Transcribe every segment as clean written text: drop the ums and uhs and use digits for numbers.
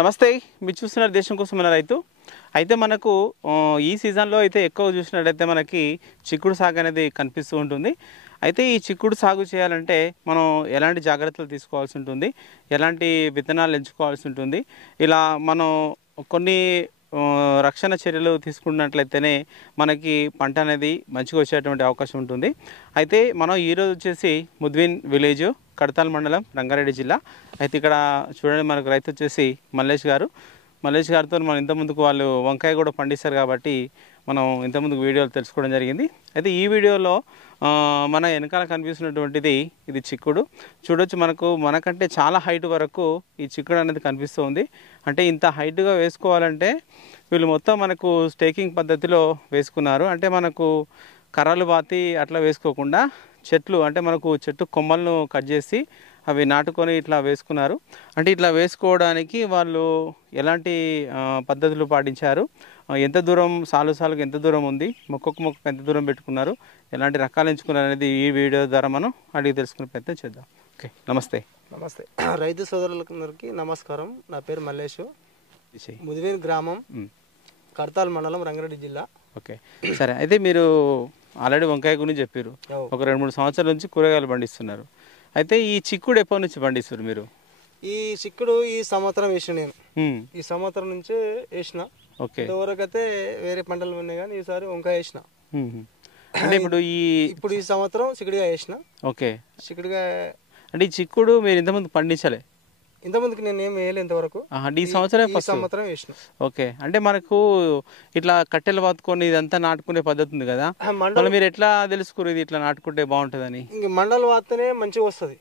నమస్తే, మీరు చూస్తున్నారు దేశం కోసం మన రైతు. అయితే మనకు ఈ సీజన్లో అయితే ఎక్కువ చూసినట్టయితే మనకి చిక్కుడు సాగు అనేది కనిపిస్తూ ఉంటుంది. అయితే ఈ చిక్కుడు సాగు చేయాలంటే మనం ఎలాంటి జాగ్రత్తలు తీసుకోవాల్సి ఉంటుంది, ఎలాంటి విత్తనాలు ఎంచుకోవాల్సి ఉంటుంది, ఇలా మనం కొన్ని రక్షణ చర్యలు తీసుకున్నట్లయితేనే మనకి పంట అనేది మంచిగా వచ్చేటువంటి అవకాశం ఉంటుంది. అయితే మనం ఈరోజు వచ్చేసి ముద్విన్ విలేజ్, కడతాల్ మండలం, రంగారెడ్డి జిల్లా. అయితే ఇక్కడ చూడండి, మనకు రైతు వచ్చేసి మల్లేష్ గారితో మనం ఇంతకుముందుకు వాళ్ళు వంకాయ కూడా పండిస్తారు కాబట్టి మనం ఇంతకుముందుకు వీడియోలు తెలుసుకోవడం జరిగింది. అయితే ఈ వీడియోలో మన వెనకాల కనిపిస్తున్నటువంటిది ఇది చిక్కుడు. చూడొచ్చు, మనకంటే చాలా హైట్ వరకు ఈ చిక్కుడు అనేది కనిపిస్తూ ఉంది. అంటే ఇంత హైట్గా వేసుకోవాలంటే వీళ్ళు మొత్తం మనకు స్టేకింగ్ పద్ధతిలో వేసుకున్నారు. అంటే మనకు కర్రలు బాతి అట్లా వేసుకోకుండా చెట్లు, అంటే మనకు చెట్టు కొమ్మలను కట్ చేసి అవి నాటుకొని ఇట్లా వేసుకున్నారు. అంటే ఇట్లా వేసుకోవడానికి వాళ్ళు ఎలాంటి పద్ధతులు పాటించారు, ఎంత దూరం సాలుకు ఎంత దూరం ఉంది, మొక్కకు ఎంత దూరం పెట్టుకున్నారు, ఎలాంటి రకాలు ఎంచుకున్నారు అనేది ఈ వీడియో ద్వారా మనం అడిగి తెలుసుకునే ప్రయత్నం చేద్దాం. ఓకే, నమస్తే. రైతు సోదరులందరికీ నమస్కారం. నా పేరు మల్లేష్, ముదివేలు గ్రామం, కడతాల్ మండలం, రంగారెడ్డి జిల్లా. ఓకే, సరే. అయితే మీరు ఆల్రెడీ వంకాయ గురించి చెప్పారు, ఒక 2-3 సంవత్సరాల నుంచి కూరగాయలు పండిస్తున్నారు. అయితే ఈ చిక్కుడు ఎప్పటి నుంచి పండిస్తారు మీరు? ఈ చిక్కుడు ఈ సంవత్సరం వేసిన, నేను ఈ సంవత్సరం నుంచే వేసిన. ఓకే, ఇంతవరకైతే వేరే పంటలు ఉన్నాయి కానీ ఈసారి వంకాయ వేసిన. అంటే ఇప్పుడు ఈ సంవత్సరం చిక్కుడుగా వేసిన. ఓకే, చిక్కుడుగా అంటే ఈ చిక్కుడు మీరు ఇంతకుముందు పండించలే? ఇంతకుముందుకు నేను ఏం వేయలేదు ఇంతవరకు. ఈ సంవత్సరం వేసిన. ఓకే, అంటే మనకు ఇట్లా కట్టెలు పాతుకొని ఇదంతా నాటుకునే పద్ధతి ఉంది కదా, మీరు ఎట్లా తెలుసుకురు ఇది ఇట్లా నాటుకుంటే బాగుంటుందని? ఇంక మండలు వాతనే మంచిగా వస్తుంది.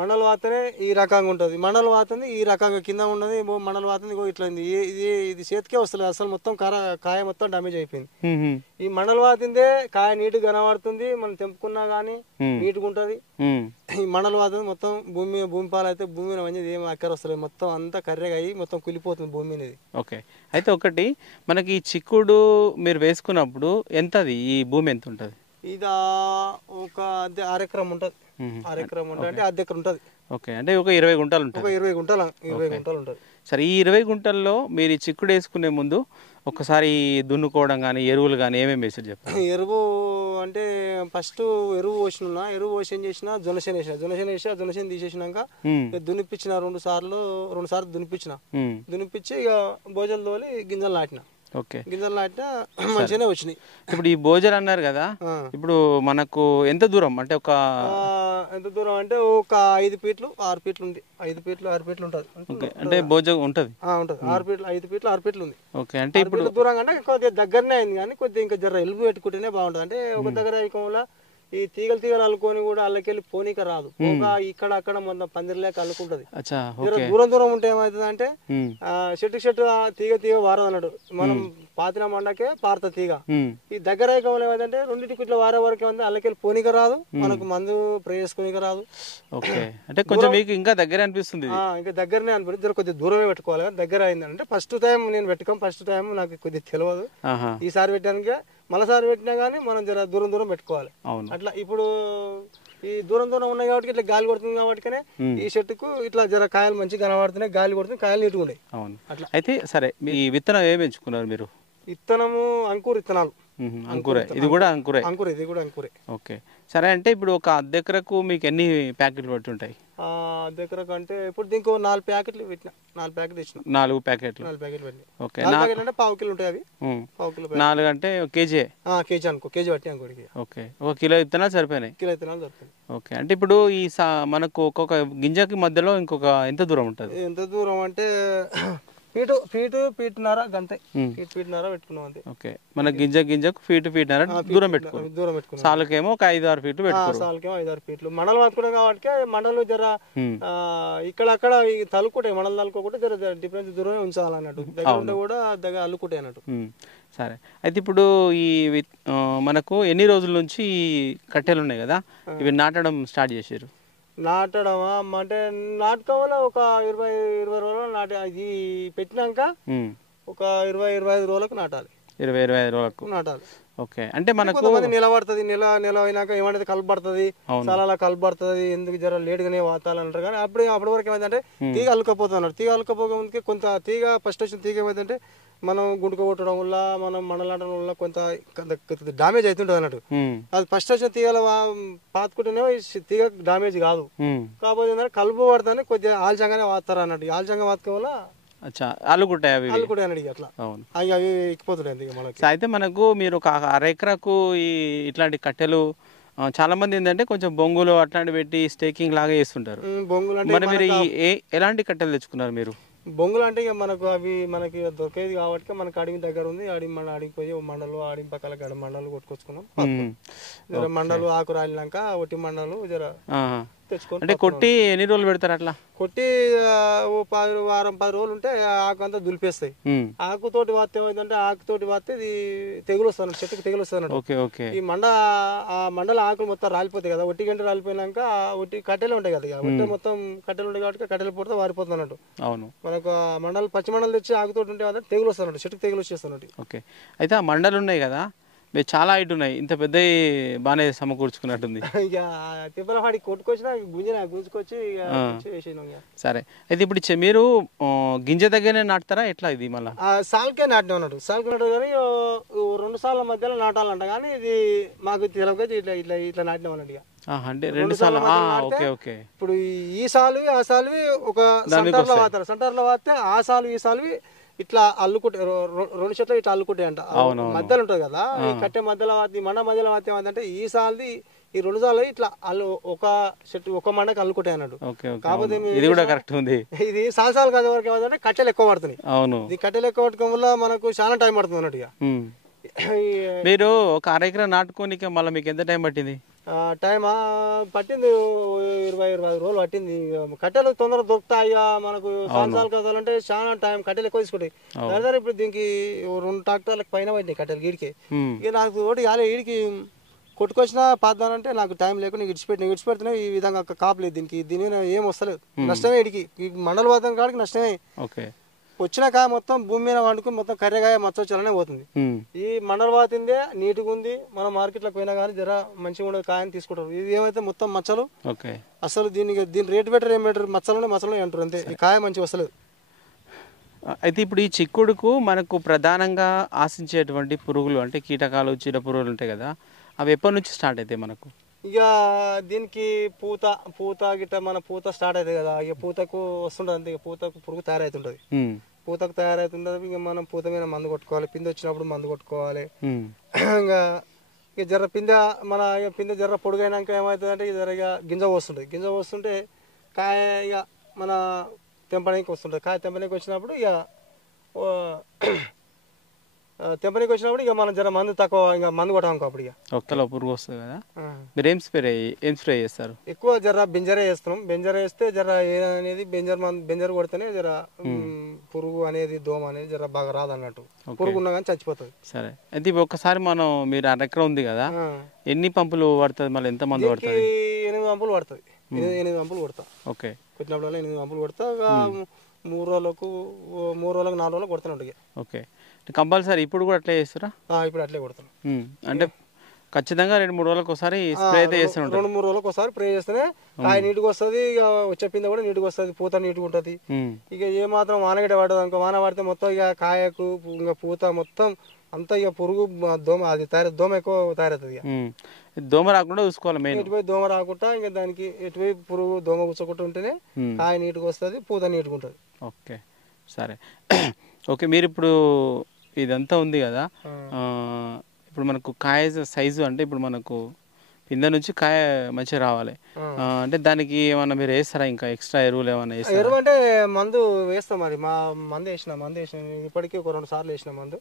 మండలు వాతనే ఈ రకంగా ఉంటుంది, మండలు వాతుంది ఈ రకంగా కింద ఉన్నది, మండలు వాతుంది ఇట్లా ఇది చేతికే వస్తుంది. అసలు మొత్తం కాయ మొత్తం డామేజ్ అయిపోయింది. ఈ మండలు వాతిందే కాయ నీట్గా కనబడుతుంది, మనం తెంపుకున్నా గానీ నీట్గా ఉంటది. ఈ మండలు వాతుంది మొత్తం భూమి పాలైతే భూమి మంచిది ఏం అక్కర వస్తుంది, మొత్తం అంతా కర్రెగా అయ్యి మొత్తం కులిపోతుంది భూమి అనేది. ఓకే, అయితే ఒకటి మనకి చిక్కుడు మీరు వేసుకున్నప్పుడు ఎంతది, ఈ భూమి ఎంత ఉంటుంది? ఇది ఒక 6 ఎకరం ఉంటుంది. 6 ఎకరం ఉంటుంది అంటే 10 ఎకరం ఉంటుంది. ఓకే, అంటే ఒక 20 గుంటలు ఉంటుంది. 20 గుంటలు ఉంటుంది. సరే, ఈ 20 గుంటల్లో మీరు ఈ చిక్కుడు వేసుకునే ముందు ఒకసారి దున్నుకోవడం కానీ ఎరువులు కానీ ఏమేమి వేసారు చెప్పండి. ఎరువు అంటే ఫస్ట్ ఎరువు పోసి ఏం చేసిన, జొన్నసేన వేసిన తీసేసినాక దున్నిపించిన 2 సార్లు దున్నిపించి ఇక భోజనాలు తోలి గింజలు నాటిన. ఓకే, గింజలు నాటినా మంచిగానే వచ్చినాయి. ఇప్పుడు ఈ భోజనం అన్నారు కదా, ఇప్పుడు మనకు ఎంత దూరం అంటే ఒక 5 ఫీట్లు 6 ఫీట్లు ఉంది. 5 ఫీట్లు 6 ఫీట్లు ఉంటుంది. అంటే భోజనం ఉంటుంది 6 ఫీట్లు 5 ఫీట్లు 6 ఫీట్లు ఉంది. ఓకే, అంటే ఇప్పుడు దూరం అంటే కొద్దిగా దగ్గరనే అయింది కానీ కొద్దిగా ఇంకా జర ఎలుగు పెట్టుకుంటేనే బాగుంటుంది. అంటే ఒక దగ్గర అయిపోవల్ల ఈ తీగలు అల్లుకొని కూడా అల్లకెళ్ళి పోనీక రాదు. ఇక్కడ అక్కడ మొత్తం పందిరిలేక అల్లుకుంటది. దూరం ఉంటే ఏమవుతుంది అంటే చెట్టు తీగ వారదు అన్నాడు. మనం పాతిన మండకే పారత తీగ. ఈ దగ్గర అయిపోవడం ఏమైందంటే రెండింటికి ఇట్లా వారే వరకు ఏమైంది, అల్లకెళ్ళి పోనీక రాదు, మనకు మందు స్ప్రే చేసుకోనిక రాదు. ఓకే, అంటే కొంచెం మీకు ఇంకా దగ్గర అనిపిస్తుంది. ఇంకా దగ్గరనే అనిపిస్తుంది, కొద్దిగా దూరమే పెట్టుకోవాలి. దగ్గర అయిందంటే ఫస్ట్ టైం నేను ఫస్ట్ టైం నాకు కొద్దిగా తెలియదు. ఈసారి పెట్టడానికి మళ్ళీసారి పెట్టినా గానీ మనం జర దూరం పెట్టుకోవాలి. అట్లా ఇప్పుడు ఈ దూరం ఉన్నాయి కాబట్టి ఇట్లా గాలి కొడుతుంది కాబట్టి ఈ చెట్టుకు ఇట్లా జర కాయలు మంచిగా కనబడుతున్నాయి, గాలి కొడుతుంది, కాయలు నీటుగా ఉన్నాయి. అట్లా అయితే సరే, ఈ విత్తనం ఏమి ఎంచుకున్నారు మీరు? విత్తనము అంకుర విత్తనాలు. ఇది కూడా అంకురే. ఇది కూడా అంకురే. ఓకే, సరే. అంటే ఇప్పుడు ఒక 1/2 ఎకరకు మీకు ఎన్ని ప్యాకెట్లు పట్టి ఉంటాయి? 1/2 ఎకరకు అంటే ఇప్పుడు దీనికి 4 ప్యాకెట్లు పెట్టిన. 4 ప్యాకెట్లు ఇచ్చిన. 4 ప్యాకెట్లు. 4 ప్యాకెట్లు పెట్టిన. ఓకే, 4 ప్యాకెట్లు అంటే 1/2 కిలో ఉంటాయి అవి. 1/2 కిలో 4 అంటే కేజీ. కేజీ అనుకో, కేజీ పట్టి అంకోడికి. ఓకే, 1 కిలో విత్తనాలు సరిపోయినాయి. కిలో విత్తనాలు సరిపోయినాయి. ఓకే, అంటే ఇప్పుడు ఈ మనకు ఒక్కొక్క గింజకి మధ్యలో ఇంకొక ఎంత దూరం ఉంటుంది? ఎంత దూరం అంటే ఫీటున్నర గంతే. ఫీటున్నర పెట్టుకున్నాం అంతే. ఓకే, మన గింజకు ఫీటున్నర దూరం పెట్టుకున్నాం. సాలుకేమో ఒక 5-6 ఫీట్లు పెట్టుకున్నాం. సాలుకేమో 5-6 ఫీట్లు. మండలు పట్టుకున్నాం కాబట్టి మండలు జర ఇక్కడ తలుకుంటాయి. మండలు తలుకోకుండా జర డిఫరెన్స్ దూరమే ఉంచాలన్నట్టు. దగ్గర ఉంటే కూడా దగ్గర అల్లుకుంటాయి అన్నట్టు. సరే, అయితే ఇప్పుడు ఈ మనకు ఎన్ని రోజుల నుంచి కట్టెలు ఉన్నాయి కదా, ఇవి నాటడం స్టార్ట్ చేసారు? నాటడమా అంటే నాటకం వల్ల ఒక 20 రోజులు నాటి, ఇది పెట్టినాక ఒక 20-25 రోజులకు నాటాలి. 20-25 రోజులకు నాటాలి. ఓకే, అంటే మనకు కొంతమంది నిలబడుతుంది, నెల అయినాక ఏమంటే కలపడుతుంది, చాలా కలపడుతుంది, ఎందుకు జర లేట్గానే వాతాలంటారు. కానీ అప్పటి వరకు ఏమైందంటే తీగ అల్లుకపోతున్నారు. తీగ అల్లుకపోక ముందుకే కొంత తీగ ఫస్ట్ వచ్చిన తీగ ఏమైందంటే మనం గుండుక కొట్టడం వల్ల, మనం మండలాడడం వల్ల కొంత డామేజ్ అవుతుంటుంది అన్నట్టు. అది ఫస్ట్ వచ్చిన తీగల పాతుకుంటేనే తీగ డామేజ్ కాదు. కాకపోతే ఏంటంటే కలుపు పడుతుంది, కొద్దిగా ఆల్చంగానే వాతారు అన్నట్టు. ఆల్చంగా వాతకం వల్ల అల్లుకుంటాయి అవి అట్లా అవును అవి ఎక్కిపోతున్నాయి మనకి. అయితే మనకు మీరు ఒక అరెకరకు ఇట్లాంటి కట్టెలు చాలా మంది ఏంటంటే కొంచెం బొంగులు అట్లాంటివి పెట్టి స్టేకింగ్ లాగా చేస్తుంటారు. బొంగులు అంటే మరి మీరు ఎలాంటి కట్టెలు తెచ్చుకున్నారు మీరు? బొంగులు అంటే ఇక మనకు అవి మనకి దొరికేది కాబట్టి మనకి అడిగి దగ్గర ఉంది. అడిగిపోయి మండలు ఆడిన పక్కల గడ మండలు కొట్టుకొచ్చుకున్నాం. జర మండలు ఆకు రాలినాక ఒట్టి మండలు జర తెచ్చుకొని అంటే కొట్టి ఎన్ని రోజులు పెడతారు అట్లా? కొట్టి వారం 10 రోజులు ఉంటే ఆకు అంతా దులిపేస్తాయి. ఆకుతోటి వాతే ఏమైందంటే ఆకుతోటి వాతే ఇది తెగులు వస్తాను, చెట్టుకు తెగులు వస్తాను. ఈ మండల ఆకులు మొత్తం రాలిపోతాయి కదా, ఒట్టి గంట రాలిపోయినాక ఒట్టి కట్టెలు ఉంటాయి కదా, ఒట్టి మొత్తం కట్టెలు ఉంటాయి కాబట్టి కట్టెలు పొడితే వారిపోతుంది అన్నట్టు. అవును, మనకు మండలు పచ్చి మండలు తెచ్చి ఆకుతోటి ఉంటే తెగులు వస్తాను, చెట్టుకు తెగులు వచ్చేస్తున్నట్టు. ఓకే, అయితే ఆ మండలు ఉన్నాయి కదా, మీరు చాలా హైట్ ఉన్నాయి, ఇంత పెద్ద బాగానే సమకూర్చుకున్నట్టుంది. ఇక తిప్పలపాడి కొట్టుకొచ్చినా గుంజుకొచ్చి సరే, అయితే ఇప్పుడు మీరు గింజ దగ్గరనే నాటుతారా ఎట్లా? ఇది మళ్ళీ సాల్కే నాటినా అన్నాడు, సాల్కి నాటు కానీ 2 సార్ల మధ్యలో నాటాలంట. కానీ ఇది మాకు తెలవక ఇట్లా ఇట్లా ఇట్లా నాటినాం అన్నట్టు. అంటే 2 సార్లు. ఓకే ఓకే, ఇప్పుడు ఈ సాల్వి ఆ సాల్వి ఒక సెంటర్లో వాతారు, సెంటర్లో వాతే ఆ సాల్వి ఈ సాల్వి ఇట్లా అల్లుకుంటే 2 చెట్లు ఇట్లా అల్లుకుంటాయి అంట. మధ్యలో ఉంటుంది కదా, కట్టె మధ్యలో మండ మధ్యలో వాతే ఏమంటే ఈ సాల్ది ఈ 2 సార్లు ఇట్లా ఒక చెట్టు ఒక మండకి అల్లుకుంటాయి అన్నాడు. కాకపోతే ఇది సాల్ కాదు వరకు ఏమంటే కట్టెలు ఎక్కువ పడుతున్నాయి. అవును, ఈ కట్టెలు ఎక్కువ పడటం వల్ల మనకు చాలా టైం పడుతుంది అన్నట్టుగా. మీరు ఒక అరెకరా నాటుకోనిక మళ్ళీ మీకు ఎంత టైం పట్టింది? టైమా పట్టింది 20-25 రోజులు పట్టింది. కట్టెలు తొందరగా దొరుకుతాయి మనకు. సంవత్సరాలు కావాలంటే చాలా టైం, కట్టెలు ఎక్కువ తీసుకుంటాయి. దాని ఇప్పుడు దీనికి 2 ట్రాక్టర్లకు పైన పట్టినాయి కట్టెలు గీడికి. ఇక నాకు ఒకటి కాలే, ఈడికి కొట్టుకొచ్చినా పాదానంటే నాకు టైం లేకుండా ఇడిచిపెడుతున్నాయి. ఈ విధంగా కాపలేదు దీనికి, దీని ఏం వస్తలేదు, నష్టమే. ఇడికి మండల వాతం కాడికి నష్టమే. వచ్చిన కాయ మొత్తం భూమి మీద వండుకుని మొత్తం కర్రెగాయ మచ్చొచ్చాలనే పోతుంది. ఈ మండల వాతిందే నీట్గా ఉంది, మనం మార్కెట్లోకి పోయినా కానీ జర మంచిగా ఉండదు కాయని తీసుకుంటారు. ఇది ఏమైతే మొత్తం మచ్చలు, అసలు దీని రేట్ బెటర్ ఏం బెటర్, మచ్చలు అంటారు అంతే. ఈ కాయ మంచిగా వస్తలేదు. అయితే ఇప్పుడు ఈ చిక్కుడుకు మనకు ప్రధానంగా ఆశించేటువంటి పురుగులు అంటే కీటకాలు, చీడ పురుగులు ఉంటాయి కదా, అవి ఎప్పటి నుంచి స్టార్ట్ అవుతాయి మనకు? ఇక దీనికి పూత గిట్ట మన పూత స్టార్ట్ అవుతుంది కదా, ఇక పూతకు వస్తుంటది అంతే. పూతకు పురుగు తయారవుతుంటది, పూతకు తయారవుతుంటది. ఇక మనం పూత మీద మందు కొట్టుకోవాలి, పిందె వచ్చినప్పుడు మందు కొట్టుకోవాలి. ఇక జర్ర పిందె జర్ర పొడుగైనాక ఏమవుతుంది అంటే జర ఇక గింజ పోస్తుంటే కాయ ఇక మన తెంపడానికి వస్తుంటుంది. కాయ తెంపడానికి వచ్చినప్పుడు ఇక మనం జర మందు తక్కువ, ఇంకా మందు కొట్టాం అప్పుడు. ఇక ఒక్కలో పురుగు వస్తుంది కదా, మీరు ఏం స్ప్రే చేస్తారు? ఎక్కువ జర బెంజరే వేస్తున్నాం. బెంజర్ వేస్తే జర అనేది బెంజర్ కొడితేనే జర పురుగు అనేది దోమ అనేది జర బాగా రాదు అన్నట్టు, పురుగు ఉన్నా కానీ చచ్చిపోతుంది. సరే, అయితే ఒక్కసారి మీరు అరెకరం ఉంది కదా, ఎన్ని పంపులు పడుతుంది, మళ్ళీ ఎంత మంది పడుతుంది? 8 పంపులు పడుతుంది. 8 పంపులు కొడతా. ఓకే, కొట్టినప్పుడు 8 పంపులు కొడతా. 3 రోజులకు 4 రోజులకు కొడుతున్నట్టు. ఓకే, కంపల్సరీ ఇప్పుడు కూడా అట్లే చేస్తారా? ఇప్పుడు అట్లే కొడతాను. అంటే ఖచ్చితంగా 2-3 రోజులకు ఒకసారి స్ప్రే అయితే చేస్తాను. 2-3 రోజులకు ఒకసారి స్ప్రే చేస్తేనే కాయ నీట్గా వస్తుంది. ఇక వచ్చే పిందె కూడా నీట్గా వస్తుంది, పూత నీట్గా ఉంటుంది. ఇక ఏ మాత్రం వానగడ్డ పడదు అనుకో, వాన పడితే మొత్తం ఇక కాయకు ఇంకా పూత మొత్తం అంతా ఇక పురుగు దోమ అది దోమ ఎక్కువ తయారవుతుంది. ఇక దోమ రాకుండా చూసుకోవాలి మెయిన్. ఎటువైపు దోమ రాకుండా ఇంకా దానికి ఎటువైపు పురుగు దోమ కూర్చోకుండా ఉంటేనే కాయ నీట్గా వస్తుంది, పూత నీట్గా ఉంటుంది. ఓకే, సరే. ఓకే, మీరు ఇప్పుడు ఇదంతా ఉంది కదా, ఇప్పుడు మనకు కాయ సైజు అంటే ఇప్పుడు మనకు పిందె నుంచి కాయ మంచిగా రావాలి అంటే దానికి ఏమన్నా మీరు వేస్తారా? ఇంకా ఎక్స్ట్రా ఎరువులు ఏమన్నా వేస్తారా? ఎరువు అంటే మందు వేస్తాం. మరి మందు వేసిన ఇప్పటికీ ఒక 2 సార్లు వేసిన మందు,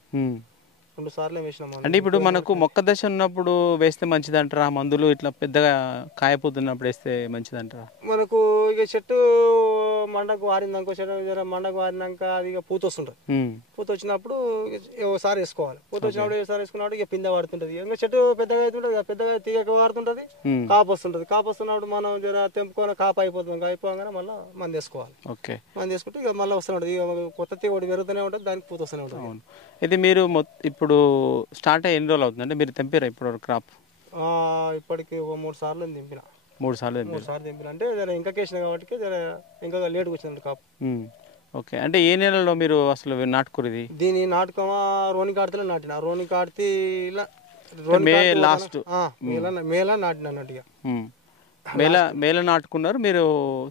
2 సార్లు వేసిన మందు. అంటే ఇప్పుడు మనకు మొక్క దశ ఉన్నప్పుడు వేస్తే మంచిది అంటారా మందులు, ఇట్లా పెద్దగా కాయపోతున్నప్పుడు వేస్తే మంచిది అంటారా? మనకు ఇక చెట్టు మండకు వారిందనుకో జర మండకు వారినాక అది ఇక పూత వస్తుంటది. పూత వచ్చినప్పుడు ఒకసారి వేసుకోవాలి. పూత వచ్చినప్పుడు ఒకసారి వేసుకున్నప్పుడు ఇక పిందె పడుతుంటది. ఇంకా చెట్టు పెద్దగా అవుతుంటది, పెద్దగా తీగ వాడుతుంటది, కాపు వస్తుంటది. కాపు వస్తున్నప్పుడు మనం జర తెంపుకొని కాపు అయిపోతుంది. అయిపోగానే మళ్ళీ మంది వేసుకోవాలి. మంది వేసుకుంటే ఇక మళ్ళీ వస్తుంటది. ఇక కొత్త తీగ ఒకటి పెరుగుతూనే ఉంటుంది, దానికి పూత వస్తూనే ఉంటుంది. ఇది మీరు ఇప్పుడు స్టార్ట్ అయ్యి ఎన్ని రోజులు అవుతుంది అంటే మీరు తెంపారా ఇప్పుడు క్రాప్? ఇప్పటికి 3 సార్లు దింపిన. 3 సార్లు దింపిన అంటే జర ఇంకా కేసిన కాబట్టి జర ఇంకా లేట్గా వచ్చింది కాపు. ఓకే, అంటే ఏ నెలలో మీరు అసలు నాటుకునేది? దీని నాటుకమా రోని కాడితే నాటిన. రోని కాడితే మే లాస్ట్ మేలా నాటిన అన్నట్టుగా. మేల నాటుకున్నారు. మీరు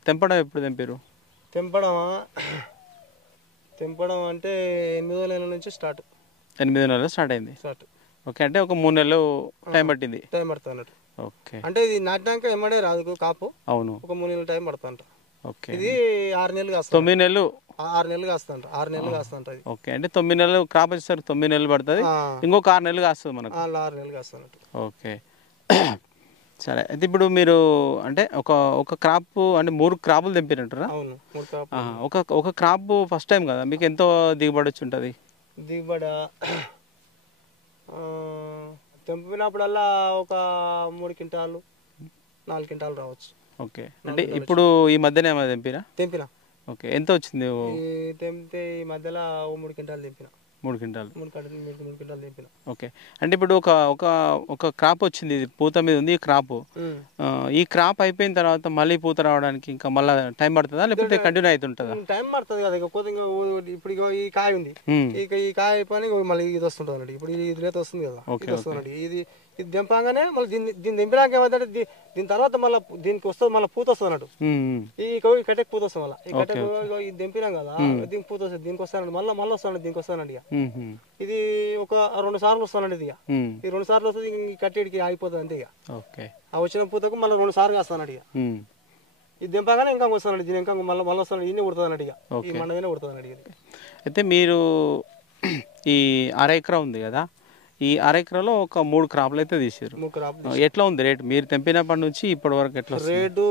తెంపడం ఎప్పుడు తెంపారు? తెంపడం అంటే 8వ నెల నుంచి స్టార్ట్. 8వ నెలలో స్టార్ట్ అయింది. ఓకే, అంటే ఒక 3 నెలలు టైం పట్టింది. అన్నట్టు. ఓకే, అంటే ఇది నాటినాక ఎమ్మడే రాదు కాపు. అవును, ఒక 3 నెలలు టైం పడుతుంట. ఓకే, ఇది 6 నెలలు కాస్త 9 నెలలు 6 నెలలు కాస్తంట. 6 నెలలు కాస్తంట. ఓకే, అంటే 9 నెలలు క్రాప్ వచ్చేసరికి 9 నెలలు పడుతుంది. ఇంకొక 6 నెలలు కాస్తుంది మనకు. 6 నెలలు కాస్తున్నట్టు. ఓకే, సరే. అయితే ఇప్పుడు మీరు అంటే ఒక క్రాప్ అంటే 3 క్రాపులు తెంపినట్టురా? అవును, 3 క్రాప్. ఒక క్రాప్ ఫస్ట్ టైం కదా, మీకు ఎంతో దిగుబడి వచ్చి ఉంటుంది? దిగుబడి తెంపినప్పుడల్లా ఒక 3 క్వింటాలు 4 క్వింటాలు రావచ్చు. ఓకే, అంటే ఇప్పుడు ఈ మధ్యనే తెంపినా? ఓకే, ఎంత వచ్చింది? తెంపితే ఈ మధ్యలో 3 క్వింటాలు తెంపిన. 3 క్వింటాలు. 3 క్వింటాలు తెంపిన. ఓకే, అంటే ఇప్పుడు ఒక క్రాప్ వచ్చింది, పూత మీద ఉంది ఈ క్రాప్. ఈ క్రాప్ అయిపోయిన తర్వాత మళ్ళీ పూత రావడానికి ఇంకా మళ్ళీ టైం పడుతుందా, లేకపోతే కంటిన్యూ అవుతుంటుందా? టైం పడుతుంది కదా. ఇప్పుడు ఈ కాయ ఉంది, ఈ కాయ అయిపోయి మళ్ళీ ఇది వస్తుంటుంది అన్నట్టు. ఇప్పుడు ఇది లేత వస్తుంది కదా, ఇది వస్తుంది. ఇది దింపగానే మళ్ళీ దీన్ని దింపినాక ఏమంటే దీని తర్వాత మళ్ళీ దీనికి వస్తుంది, మళ్ళీ పూత వస్తుంది అన్నట్టు. ఈ కట్టెకి పూత వస్తుంది. మళ్ళీ ఈ కట్టెకు ఇది దింపినాం కదా, దీనికి పూత వస్తుంది, దీనికి వస్తానండి, మళ్ళీ వస్తానండి, దీనికి వస్తానండి. ఇది ఒక 2 సార్లు వస్తానండి. ఇది ఈ 2 సార్లు వస్తుంది, ఈ కట్టెడికి ఆగిపోతుంది అంతే. ఇక ఆ వచ్చిన పూతకు మళ్ళీ 2 సార్లు వస్తానండి. ఇది దింపగానే ఇంకా వస్తానండి, దీని ఇంకా మళ్ళీ వస్తాను, ఇన్ని ఉడుతుంది అన్నట్టు. ఇక ఈ మండగానే ఉడుతుంది అన్నట్టు. అయితే మీరు ఈ 1/2 ఎకరా ఉంది కదా, ఈ 1/2 ఎకరాలో ఒక 3 క్రాప్లు అయితే తీసారు. 3 క్రాప్లు. ఎట్లా ఉంది రేటు మీరు తెంపినప్పటి నుంచి ఇప్పటి వరకు? ఎట్లా రేటు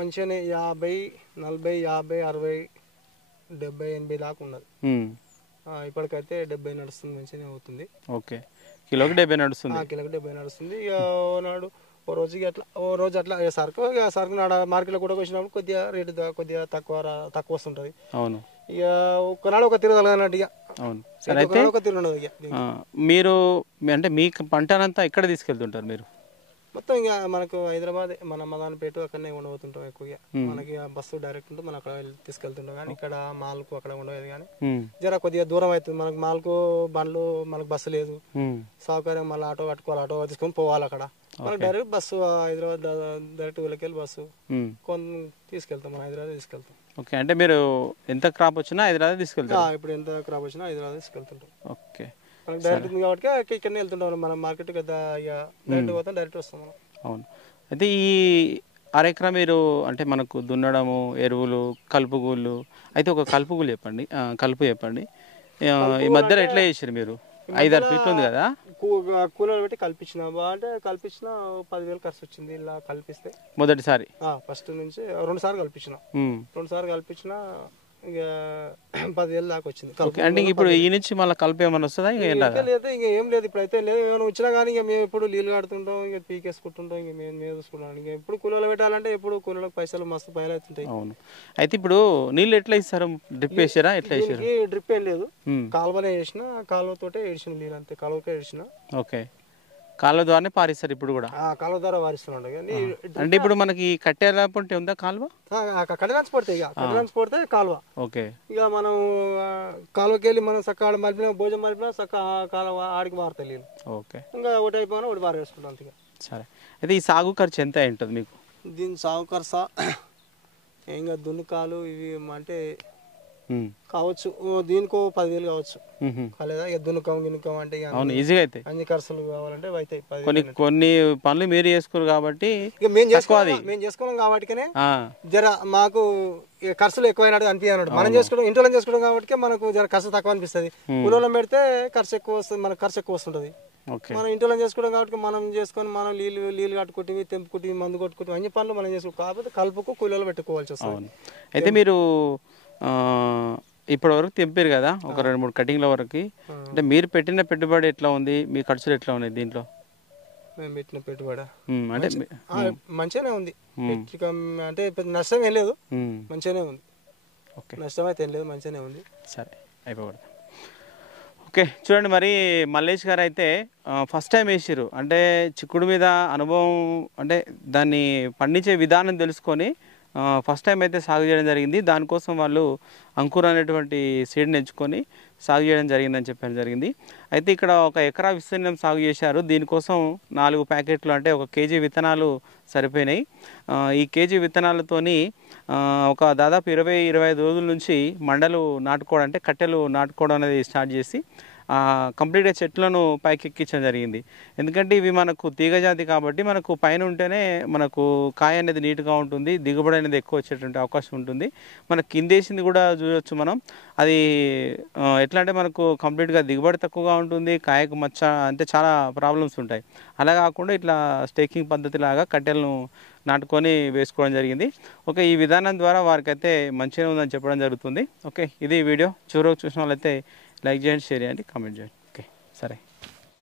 మంచిగానే 50, 40, 50, 60, 70, 80 దాకా ఉన్నది. ఇప్పటికైతే 70 నడుస్తుంది, మంచిగానే అవుతుంది. ఓకే, కిలోకి 70 నడుస్తుంది. కిలోకి 70 నడుస్తుంది. ఇక నాడు ఓ రోజు అట్లా సరుకు నాడ మార్కెట్లో కూడా వచ్చినప్పుడు కొద్దిగా రేటు కొద్దిగా తక్కువ వస్తుంటది. అవును, ఇక ఒకనాడు ఒక తిరగదు అన్నట్టు. అవును, సరే. అయితే మీరు అంటే మీ పంటనంతా ఎక్కడ తీసుకెళ్తుంటారు మీరు? మొత్తం ఇక మనకు హైదరాబాద్, మన మదానపేట అక్కడనే ఉండబోతుంటాం ఎక్కువగా. మనకి బస్సు డైరెక్ట్ ఉంటుంది, మనం అక్కడ తీసుకెళ్తుంటాం. కానీ ఇక్కడ మాల్కు అక్కడ ఉండదు. కానీ జర కొద్దిగా దూరం అవుతుంది మనకు. మాల్కు బండ్లు మనకు బస్సు లేదు, సౌకర్యం. మళ్ళీ ఆటో కట్టుకోవాలి, ఆటో తీసుకొని పోవాలి అక్కడ. మనకు డైరెక్ట్ బస్సు హైదరాబాద్ డైరెక్ట్ వెళ్ళి బస్సు తీసుకెళ్తాం, మనం హైదరాబాద్ తీసుకెళ్తాం. ఓకే, అంటే మీరు ఎంత క్రాప్ వచ్చినా హైదరాబాద్ తీసుకెళ్తాం? ఇప్పుడు ఎంత క్రాప్ వచ్చినా హైదరాబాద్ తీసుకెళ్తుంటాం. ఓకే, మనకు డైరెక్ట్ ఉంది కాబట్టి ఇక్కడనే వెళ్తుంటాం. మనం మార్కెట్ డైరెక్ట్ పోతాం, డైరెక్ట్ వస్తాం మనం. అవును. అయితే ఈ 1/2 ఎకరా మీరు అంటే మనకు దున్నడము, ఎరువులు, కలుపుగూళ్ళు, అయితే ఒక కలుపుగూళ్ళు చెప్పండి, కలుపు చెప్పండి. ఈ మధ్యలో ఎట్లా చేసారు మీరు? 5-6 ఫీట్లు ఉంది కదా, కూలర్ పెట్టి కల్పించిన. అంటే కల్పించిన 10,000 ఖర్చు వచ్చింది ఇలా కల్పిస్తే. మొదటిసారి ఫస్ట్ నుంచి 2 సార్లు కల్పించిన. 2 సార్లు కల్పించిన, ఇక 10,000 దాకా వచ్చింది. అంటే ఇప్పుడు ఈ నుంచి మళ్ళీ కలిపి ఏమైనా వస్తుందా? లేదు, ఇంకా ఏం లేదు. ఇప్పుడు అయితే లేదు. ఏమైనా వచ్చినా కానీ ఇక మేము ఎప్పుడు నీళ్ళు కడుతుంటాం, ఇక పీకేసుకుంటుంటాం. ఇక మేము చూసుకుంటాం. ఇక ఎప్పుడు కూలీలు పెట్టాలంటే ఎప్పుడు కూలీలకు పైసలు మస్తు పైలు అవుతుంటాయి. అవును. అయితే ఇప్పుడు నీళ్ళు ఎట్లా ఇస్తారు? డ్రిప్ వేసారా? ఎట్లా వేసారు? డ్రిప్ ఏం లేదు, కాలువనే వేసిన. కాలువతోటే ఏడిచిన నీళ్ళు అంతే, కాలువకే ఏడిచిన. ఓకే, కాలువ ద్వారానే పారిస్తారు ఇప్పుడు కూడా? కాలువ ద్వారా పారిస్తున్నాడు. అంటే ఇప్పుడు మనకి కట్టెల పొంటి ఉందా కాలువ? కట్టెలాంచి పడతాయి, ఇక కట్టెలాంచి పడితే కాలువ. ఓకే, ఇక మనం కాలువకి వెళ్ళి మనం చక్క మలిపినా, భోజనం మలిపినా చక్క కాలువ ఆడికి మారుతాయి నీళ్ళు. ఓకే, ఇంకా ఒకటి అయిపోయినా ఒకటి పారేసుకుంటాం అంతే. సరే. అయితే ఈ సాగు ఖర్చు ఎంత ఉంటుంది మీకు? దీని సాగు ఖర్చు ఇంకా దున్నుకాలు ఇవి అంటే కావచ్చు, దీనికో 10,000 కావచ్చు. కాలేదా? ఇక దున్నుకం అంటే ఈజీగా అయితే అన్ని ఖర్చులు కావాలంటే అవుతాయి. కొన్ని పనులు మీరు చేసుకోరు కాబట్టి మేము చేసుకోవాలి కాబట్టి జర మాకు ఖర్చులు ఎక్కువైనట్టు అనిపించదు. మనం చేసుకోవడం ఇంట్లో చేసుకోవడం కాబట్టి మనకు జర ఖర్చు తక్కువ అనిపిస్తుంది. కూలీలో పెడితే ఖర్చు ఎక్కువ వస్తుంది, మనకు ఖర్చు ఎక్కువ వస్తుంటది. ఓకే. మనం ఇంట్లో చేసుకోవడం కాబట్టి మనం చేసుకొని మనం నీళ్ళు కట్టుకుంటే తెంపుకుంటే మందు కొట్టుకుంటే అన్ని పనులు మనం చేసుకోవాలి. కాకపోతే కలుపుకు కూలీలు పెట్టుకోవాల్సి వస్తుంది. అయితే మీరు ఇప్పటి వరకు తెంపారు కదా ఒక 2-3 కటింగ్ల వరకు, అంటే మీరు పెట్టిన పెట్టుబడి ఎట్లా ఉంది, మీ ఖర్చులు ఎట్లా ఉన్నాయి దీంట్లో? మేము పెట్టిన పెట్టుబడి అంటే మంచిగానే ఉంది, అంటే పెద్ద నష్టం ఏం లేదు, మంచిగానే ఉంది. ఓకే, నష్టం అయితే ఏం లేదు, మంచిగానే ఉంది. సరే అయిపోకూడదు. ఓకే, చూడండి మరి మల్లేష్ గారు అయితే ఫస్ట్ టైం వేసారు, అంటే చిక్కుడు మీద అనుభవం, అంటే దాన్ని పండించే విధానం తెలుసుకొని ఫస్ట్ టైం అయితే సాగు చేయడం జరిగింది. దానికోసం వాళ్ళు అంకుర్ అనేటువంటి సీడ్ని ఎంచుకొని సాగు చేయడం జరిగిందని చెప్పడం జరిగింది. అయితే ఇక్కడ 1 ఎకరా విస్తీర్ణం సాగు చేశారు. దీనికోసం 4 ప్యాకెట్లు, అంటే 1 కేజీ విత్తనాలు సరిపోయినాయి. ఈ కేజీ విత్తనాలతోని ఒక దాదాపు 20-25 రోజుల నుంచి మండలు నాటుకోవడం, అంటే కట్టెలు నాటుకోవడం అనేది స్టార్ట్ చేసి కంప్లీట్గా చెట్లను పైకి ఎక్కించడం జరిగింది. ఎందుకంటే ఇవి మనకు తీగజాతి కాబట్టి మనకు పైన ఉంటేనే మనకు కాయ అనేది నీట్గా ఉంటుంది, దిగుబడి అనేది ఎక్కువ వచ్చేటువంటి అవకాశం ఉంటుంది. మనకు కిందేసింది కూడా చూడవచ్చు మనం, అది ఎట్లా అంటే మనకు కంప్లీట్గా దిగుబడి తక్కువగా ఉంటుంది, కాయకు మచ్చ, అంటే చాలా ప్రాబ్లమ్స్ ఉంటాయి. అలా కాకుండా ఇట్లా స్టేకింగ్ పద్ధతి లాగా కట్టెలను నాటుకొని వేసుకోవడం జరిగింది. ఓకే, ఈ విధానం ద్వారా వారికైతే మంచిగా ఉందని చెప్పడం జరుగుతుంది. ఓకే, ఇది వీడియో చివరకు చూసిన వాళ్ళైతే లైక్ చేయండి, షేర్ చేయండి, కామెంట్ చేయండి. ఓకే, సరే.